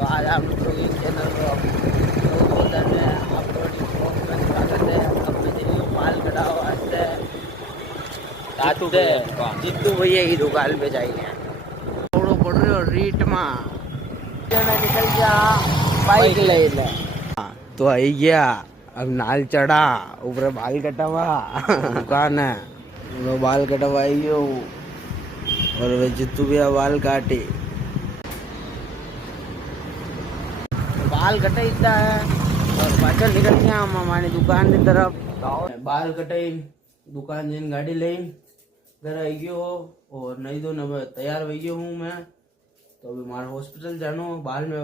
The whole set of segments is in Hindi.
तो आज आप ब्लॉगिंग चैनल को जितू भैया की दुकान पे जाइए थोड़ा पड़ रही हो रीट में निकल गया बाइक ले तो आई गया अब नाल चढ़ा ऊपर बाल कटावा दुकान है वो बाल कटवाई और वे जितू भैया बाल काटे बाल कटाईता है और पाचल निकल गया हम हमारी दुकान की तरफ बाल कटाई दुकान जन गाड़ी ले घर आई गयो और नहीं तो न तैयार हो गया हूँ मैं तो अभी मारे हॉस्पिटल जानो बाल में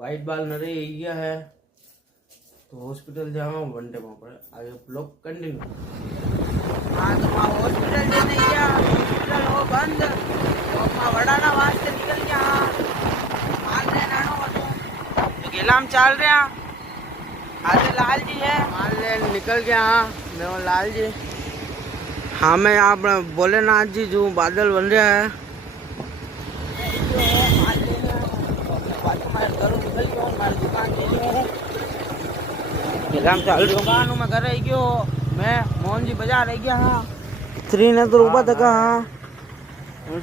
वाइट बाल न रही गया है तो हॉस्पिटल जाओ घंटे में पर आगे ब्लॉग कंटिन्यू। हाँ तो वहाँ हॉस्पिटल जाने गया हॉस्पिटल हो बंद तो अपना वड़ाना वास्ते निकल गया माल लेना तो गेला हम चल रहे हैं आज लाल जी है माल लेने निकल गया मैं लाल जी हाँ मैं आप भोलेनाथ जी जो बादल बन रहा है दुकान में घर रही गयो मैं मोहन जी बाजार रह गया हाँ श्रीनाथ रूपा तक हाँ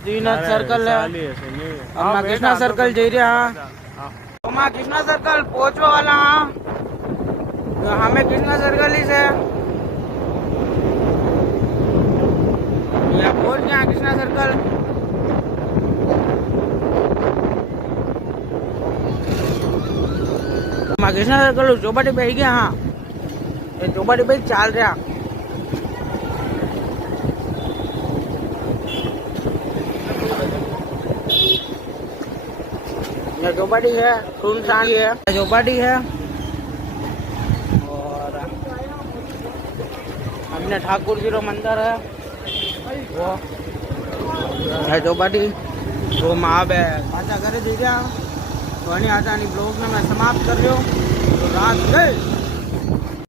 श्रीनाथ सर्कल है हम कृष्णा सर्कल जा रहा हम कृष्णा सर्कल पहुंचवा वाला हाँ हमें कृष्णा सर्कल ही से पहुंच गया कृष्णा सर्कल कृष्णा सर्कल चौपाटी पे गया हाँ चौपाटी पे चाल रहा चौपाटी है सुनसान है चौपाटी है और हमने ठाकुर जी रो मंदिर है वो है चौपाटी वो माँ है पाचा करे दे गया तो आज ब्लॉग में मैं समाप्त कर रही हूँ तो रात गए।